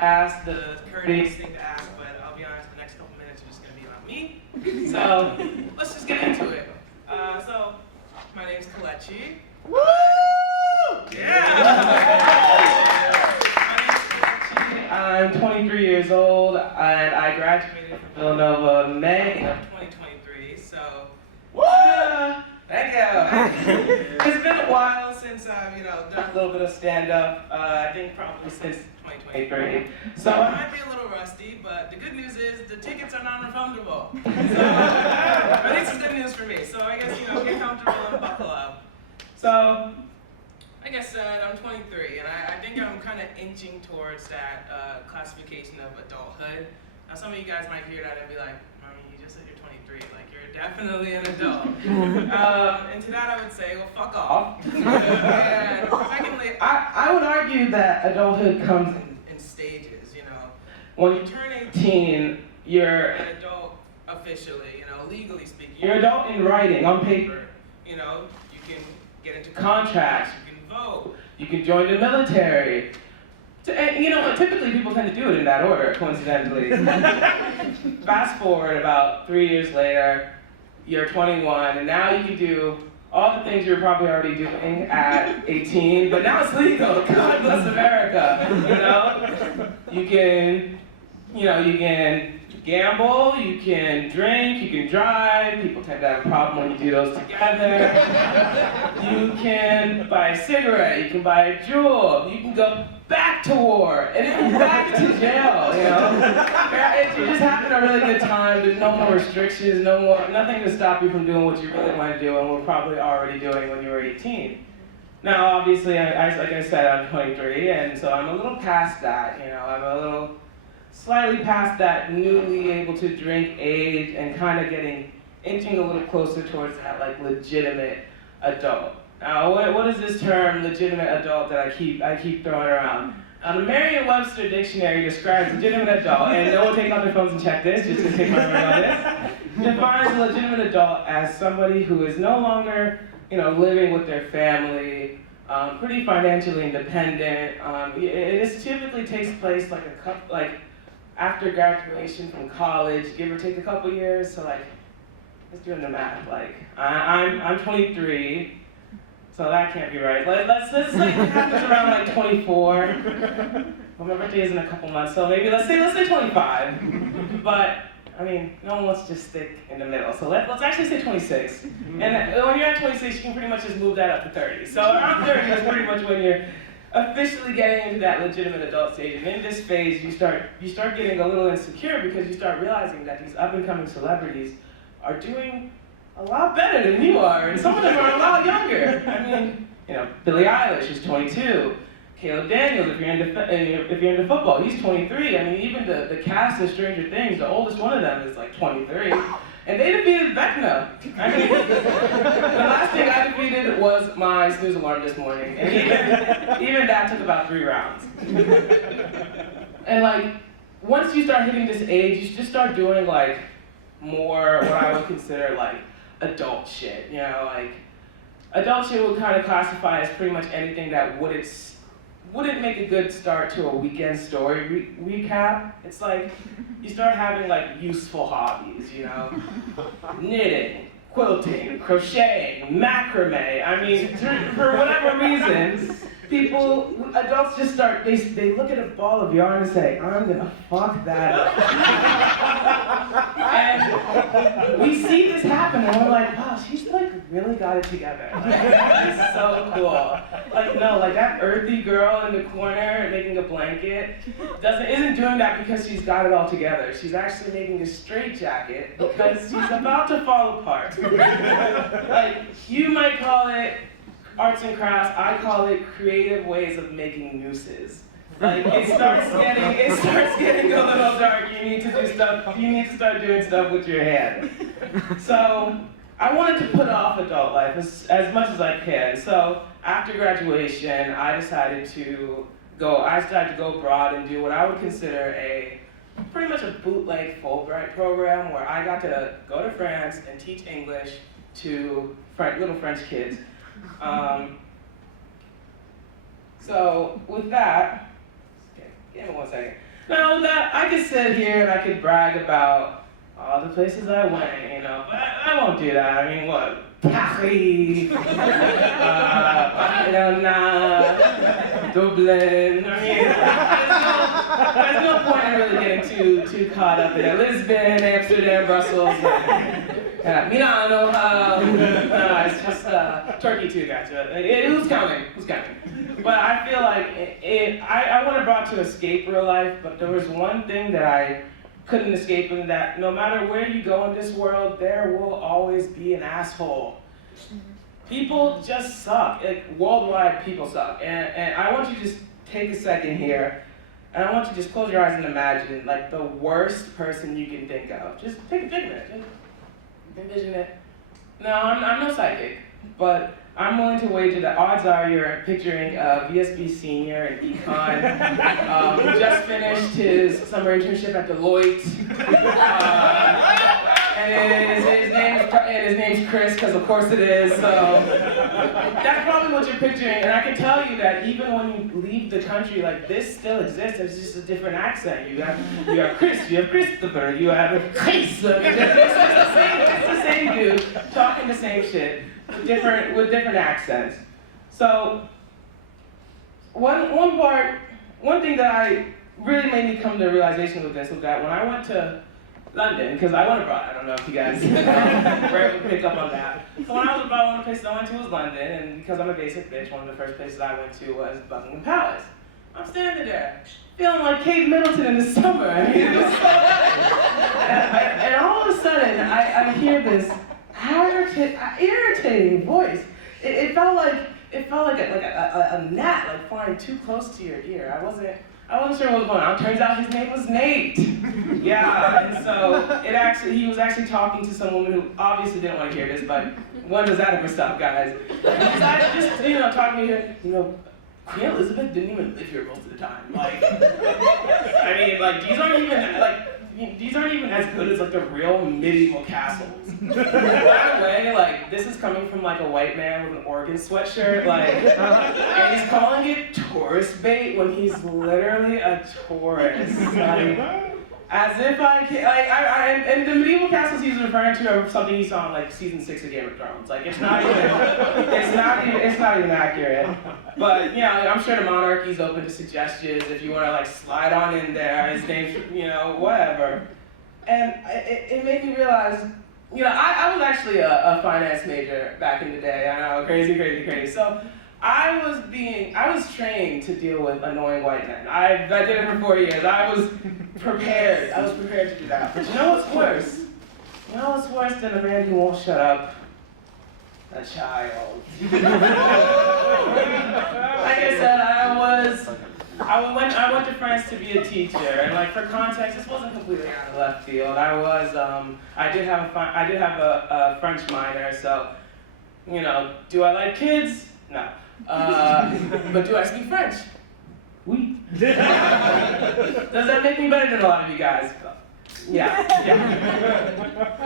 asked the courteous thing to ask, but I'll be honest, the next couple minutes are just going to be on me. So let's just get into it. So my name's Kelechi. Woo! Yeah! My name's Kelechi. I'm 23 years old, and I graduated from Villanova May of 2023. So, Woo! thank you. It's been a while since I've, done a little bit of stand-up. I think probably since 2023. So I might be a little rusty, but the good news is the tickets are non-refundable. So at least it's good news for me. So I guess, get comfortable and buckle up. So, like I said, I'm 23, and I think I'm kind of inching towards that classification of adulthood. Now, some of you guys might hear that and be like, Mommy, you just said you're 23. Like, you're definitely an adult. And to that I would say, well, fuck off. And secondly, I would argue that adulthood comes in stages, When you turn 18, you're an adult officially, legally speaking. You're an adult in writing, on paper. You can get into contracts, you can vote, you can join the military. And typically people tend to do it in that order, coincidentally. Fast forward about 3 years later, you're 21, and now you can do all the things you're probably already doing at 18, but now it's legal. God bless America, You can, you can gamble, you can drink, you can drive. People tend to have a problem when you do those together. You can buy a cigarette, you can buy a jewel, you can go back to war, and then back to jail, You're just having a really good time. There's no more restrictions, nothing to stop you from doing what you really want to do and were probably already doing when you were 18. Now, obviously, like I said, I'm 23, and so I'm a little past that, I'm a little slightly past that newly able to drink age and kind of inching a little closer towards that legitimate adult. Now, what is this term, legitimate adult, that I keep throwing around? The Merriam-Webster dictionary describes legitimate adult, and no one take out their phones and check this, just to take my word on this. Defines a legitimate adult as somebody who is no longer, living with their family, pretty financially independent. It typically takes place after graduation from college, give or take a couple years. So let's do the math. I'm 23. So that can't be right. Let's say it happens around 24. Well, my birthday is in a couple months, so maybe let's say 25. But no one wants to just stick in the middle. So let's actually say 26. And when you're at 26, you can pretty much just move that up to 30. So around 30 is pretty much when you're officially getting into that legitimate adult stage. And in this phase, you start getting a little insecure because you start realizing that these up-and-coming celebrities are doing a lot better than you are, and some of them are a lot younger. Billie Eilish is 22. Caleb Daniels, if you're into football, he's 23. Even the cast of Stranger Things, the oldest one of them is 23. And they defeated Vecna. The last thing I defeated was my snooze alarm this morning. And even that took about 3 rounds. And once you start hitting this age, you just start doing more what I would consider adult shit. Adult shit would kind of classify as pretty much anything that wouldn't make a good start to a weekend story recap. It's you start having useful hobbies, knitting, quilting, crocheting, macrame. For whatever reason, adults just start, they look at a ball of yarn and say, I'm gonna fuck that up. And we see this happen and we're like, wow, she's really got it together. That is so cool. That earthy girl in the corner making a blanket isn't doing that because she's got it all together. She's actually making a straitjacket because she's about to fall apart. You might call it arts and crafts, I call it creative ways of making nooses. It starts getting a little dark. You need to start doing stuff with your hand. So I wanted to put off adult life as much as I can. So after graduation, I decided to go abroad and do what I would consider pretty much a bootleg Fulbright program where I got to go to France and teach English to little French kids. So with that, okay, give me 1 second. Now that I could sit here and I could brag about all the places I went, you know, but I won't do that. I mean, what? Paris, Barcelona, Dublin. I mean, there's no point in really getting too caught up in it. Lisbon, Amsterdam, Brussels, Milano. It's just Turkey too, gotcha. Who's counting? Who's counting? But I feel like I want to brought to escape real life, but there was one thing that I couldn't escape, in that no matter where you go in this world, there will always be an asshole. People just suck. Worldwide, people suck. And I want you to just take a second here, and I want you to just close your eyes and imagine like the worst person you can think of. Just take a minute. Just envision it. No, I'm no psychic, but I'm willing to wager that odds are you're picturing a VSB senior in econ, who just finished his summer internship at Deloitte, and his name's Chris, because of course it is. So that's probably what you're picturing, and I can tell you that even when you leave the country, like this still exists. It's just a different accent. You have Chris, you have Christopher, you have Chris. It's the same dude talking the same shit with different accents. So one thing that I really made me come to a realization with this was that when I went to London, because I went abroad, I don't know if you guys were able to pick up on that. So when I was abroad, one of the places I went to was London, and because I'm a basic bitch, one of the first places I went to was Buckingham Palace. I'm standing there, feeling like Kate Middleton in the summer. I mean, it was so and all of a sudden, I hear this irritating voice. It felt like a gnat like flying too close to your ear. I wasn't sure what was going on. Turns out his name was Nate. Yeah, and so he was actually talking to some woman who obviously didn't want to hear this, but when does that ever stop, guys? And I just talking to her, Queen Elizabeth didn't even live here most of the time. Like, I mean, like these aren't even as good as like the real medieval castles. By the way, like this is coming from like a white man with an Oregon sweatshirt, like, and he's calling it tourist bait when he's literally a tourist. Like, as if I can, and the medieval castles he's referring to are something he saw in like season 6 of Game of Thrones. Like it's not even accurate. But I'm sure the monarchy's open to suggestions if you want to like slide on in there. His name's whatever. And it made me realize, I was actually a finance major back in the day. I know, crazy. So I was trained to deal with annoying white men. I did it for 4 years. I was prepared to do that. But you know what's worse? You know what's worse than a man who won't shut up? A child. Like I said, I went to France to be a teacher, and like for context, this wasn't completely out of left field. I did have a French minor, so do I like kids? No. But do I speak French? Oui. Does that make me better than a lot of you guys? Yeah.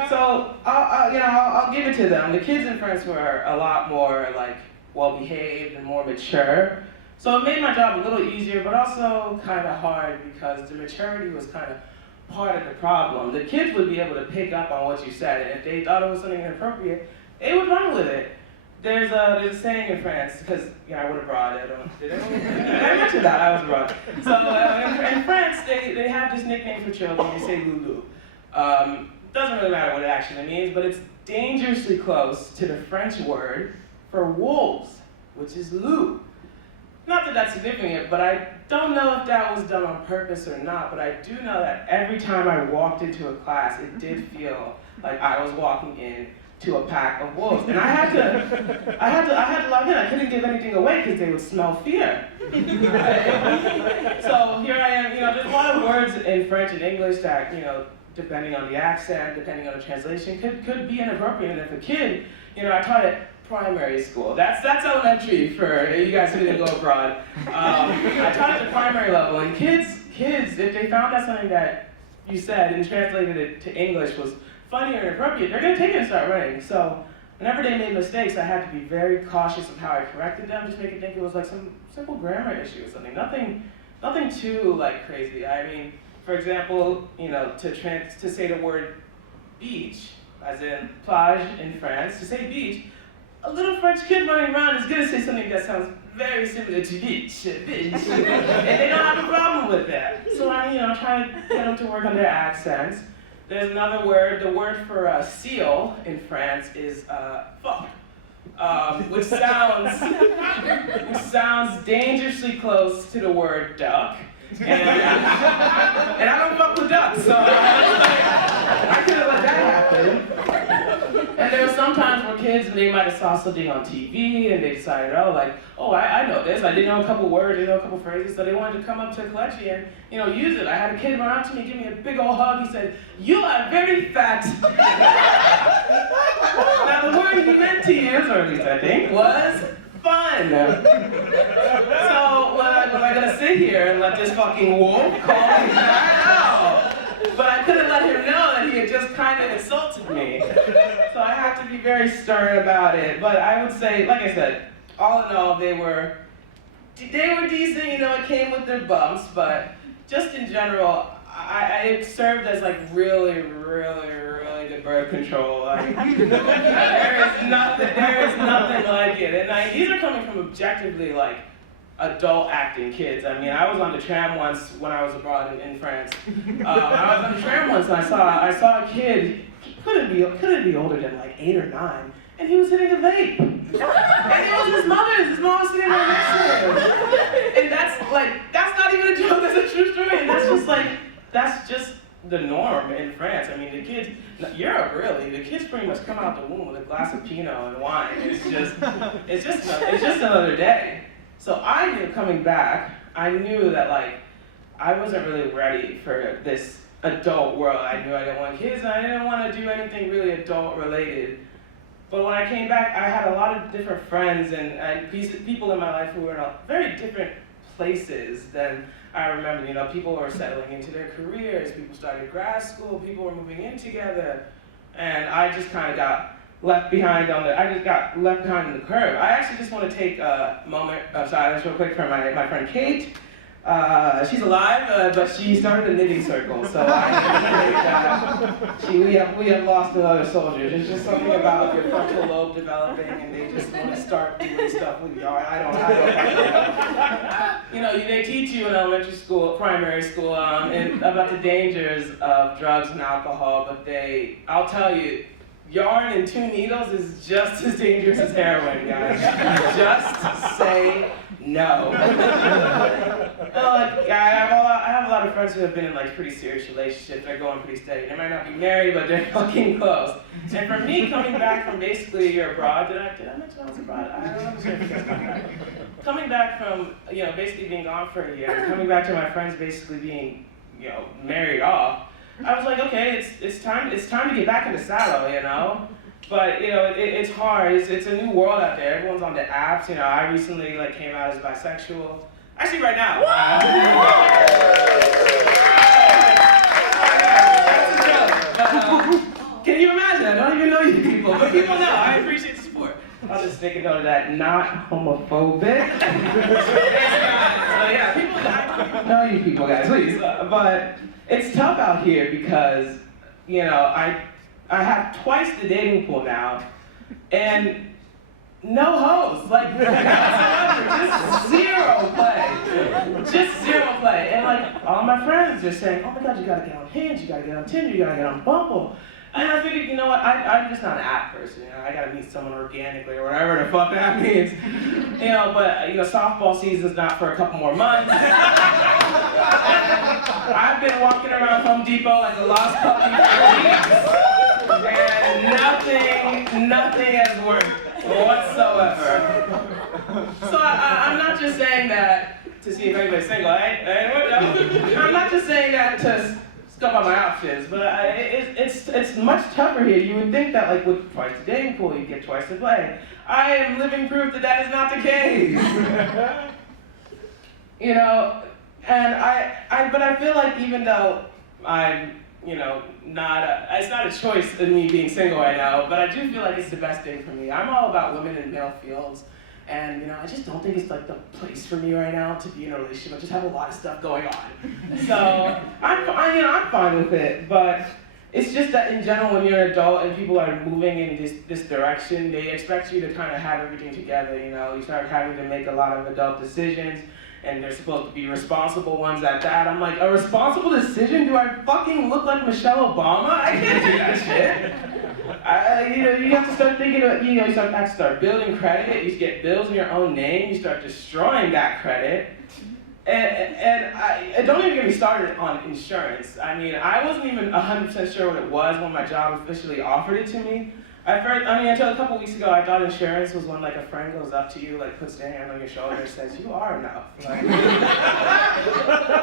So I'll give it to them. The kids in France were a lot more like well-behaved and more mature. So it made my job a little easier, but also kind of hard because the maturity was kind of part of the problem. The kids would be able to pick up on what you said, and if they thought it was something inappropriate, they would run with it. There's a saying in France, because I went abroad. Did I mention that? I was abroad. So in France, they have this nickname for children. They say loulou. Doesn't really matter what it actually means, but it's dangerously close to the French word for wolves, which is loup. Not that that's significant, but I don't know if that was done on purpose or not, but I do know that every time I walked into a class, it did feel like I was walking in to a pack of wolves. And I had to log in. I couldn't give anything away because they would smell fear. So here I am, there's a lot of words in French and English that, depending on the accent, depending on the translation, could be inappropriate. And if a kid, I taught at primary school. That's elementary for you guys who didn't go abroad. I taught at the primary level, and kids, if they found out something that you said and translated it to English was funny or inappropriate, they're going to take it and start running. So whenever they made mistakes, I had to be very cautious of how I corrected them, just make it think it was like some simple grammar issue or something. Nothing nothing too like crazy. I mean, for example, you know, to say the word beach, as in plage in France, to say beach, a little French kid running around is gonna say something that sounds very similar to beach, and they don't have a problem with that. So I'm, you know, trying to get them to work on their accents. There's another word. The word for seal in France is fuck, which sounds dangerously close to the word duck. And I don't fuck with ducks, so I couldn't let that happen. And there were some times where kids, they might have saw something on TV and they decided, I know this. I didn't know a couple words, I didn't know a couple phrases, so they wanted to come up to Kelechi and, you know, use it. I had a kid run up to me, give me a big old hug. He said, "You are very fat." Now the word he meant to use, or at least I think, was fun. So was I gonna sit here and let this fucking wolf call me fat? No. But I couldn't let him know that he had just kind of insulted me. So I had to be very stern about it. But I would say, like I said, all in all, they were decent. You know, it came with their bumps, but just in general, it served as like really, really, really good birth control. Like, there is nothing like it. And these are coming from objectively like adult acting kids. I mean, I was on the tram once when I was abroad in France. I was on the tram once and I saw a kid. He couldn't be older than like 8 or 9, and he was hitting a vape. And it was his mother's. His mom was sitting right next to him. And that's not even a joke. That's a true story. And that's just the norm in France. I mean, the kids, Europe really, the kids pretty much come out the womb with a glass of Pinot and wine. It's just another day. So I knew coming back, I knew that like, I wasn't really ready for this adult world. I knew I didn't want kids and I didn't want to do anything really adult related. But when I came back, I had a lot of different friends and people in my life who were in very different places than I remember. You know, people were settling into their careers, people started grad school, people were moving in together, and I just kind of got left behind in the curve. I actually just want to take a moment of silence real quick for my friend Kate. She's alive, but she started a knitting circle, so we have lost another soldier. There's just something about your frontal lobe developing, and they just want to start doing stuff with you. I don't. You know, they teach you in elementary school, primary school, about the dangers of drugs and alcohol, but I'll tell you, yarn and 2 needles is just as dangerous as heroin, guys. Just say no. I have a lot of friends who have been in like pretty serious relationships. They're going pretty steady. They might not be married, but they're fucking close. And for me, coming back from basically a year abroad, did I mention I was abroad? I don't know. Coming back from, you know, basically being gone for a year, and coming back to my friends basically being, you know, married off, I was like, okay, it's time to get back in the saddle, you know. But you know, it's hard. It's a new world out there. Everyone's on the apps. You know, I recently like came out as bisexual. Actually, right now. That's a joke. Can you imagine? I don't even know you people, but people know. I appreciate the support. I'll just take a note of that. Not homophobic. So yeah, people know you people, guys, please. But it's tough out here because, you know, I have twice the dating pool now, and no hoes, like whatsoever, just zero play. And like all my friends are saying, oh my God, you gotta get on Hinge, you gotta get on Tinder, you gotta get on Bumble. And I figured, you know what, I'm just not an app person, you know, I gotta meet someone organically or whatever the fuck that means. You know, but you know, softball season's not for a couple more months. I've been walking around Home Depot like a lost puppy for weeks, and nothing has worked whatsoever. So I'm not just saying that to see if anybody's single. I'm not just saying that to scope out my options, but it's much tougher here. You would think that like with twice the dating pool, you get twice the play. I am living proof that is not the case. You know, and but I feel like even though I'm, you know, it's not a choice in me being single right now, but I do feel like it's the best thing for me. I'm all about women in male fields, And you know, I just don't think it's like the place for me right now to be in a relationship. I just have a lot of stuff going on. So I'm fine with it, but it's just that in general, when you're an adult and people are moving in this direction, they expect you to kind of have everything together. You know, you start having to make a lot of adult decisions, and they're supposed to be responsible ones at that. I'm like, a responsible decision? Do I fucking look like Michelle Obama? I can't do that shit. You have to start thinking of, you have to start building credit. You get bills in your own name. You start destroying that credit. And don't even get me started on insurance. I mean, I wasn't even 100% sure what it was when my job officially offered it to me. Until a couple weeks ago, I thought insurance was when like a friend goes up to you, like puts their hand on your shoulder and says, "You are enough." Like,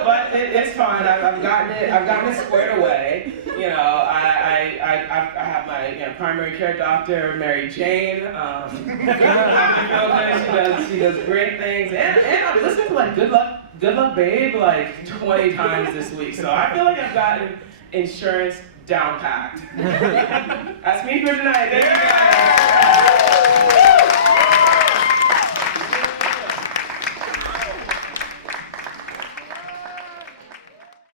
but it's fine. I've gotten it squared away. You know, I have my primary care doctor, Mary Jane. She does great things, and I've listened to like Good Luck Babe like 20 times this week. So I feel like I've gotten insurance down packed. That's me for tonight. Thank you guys.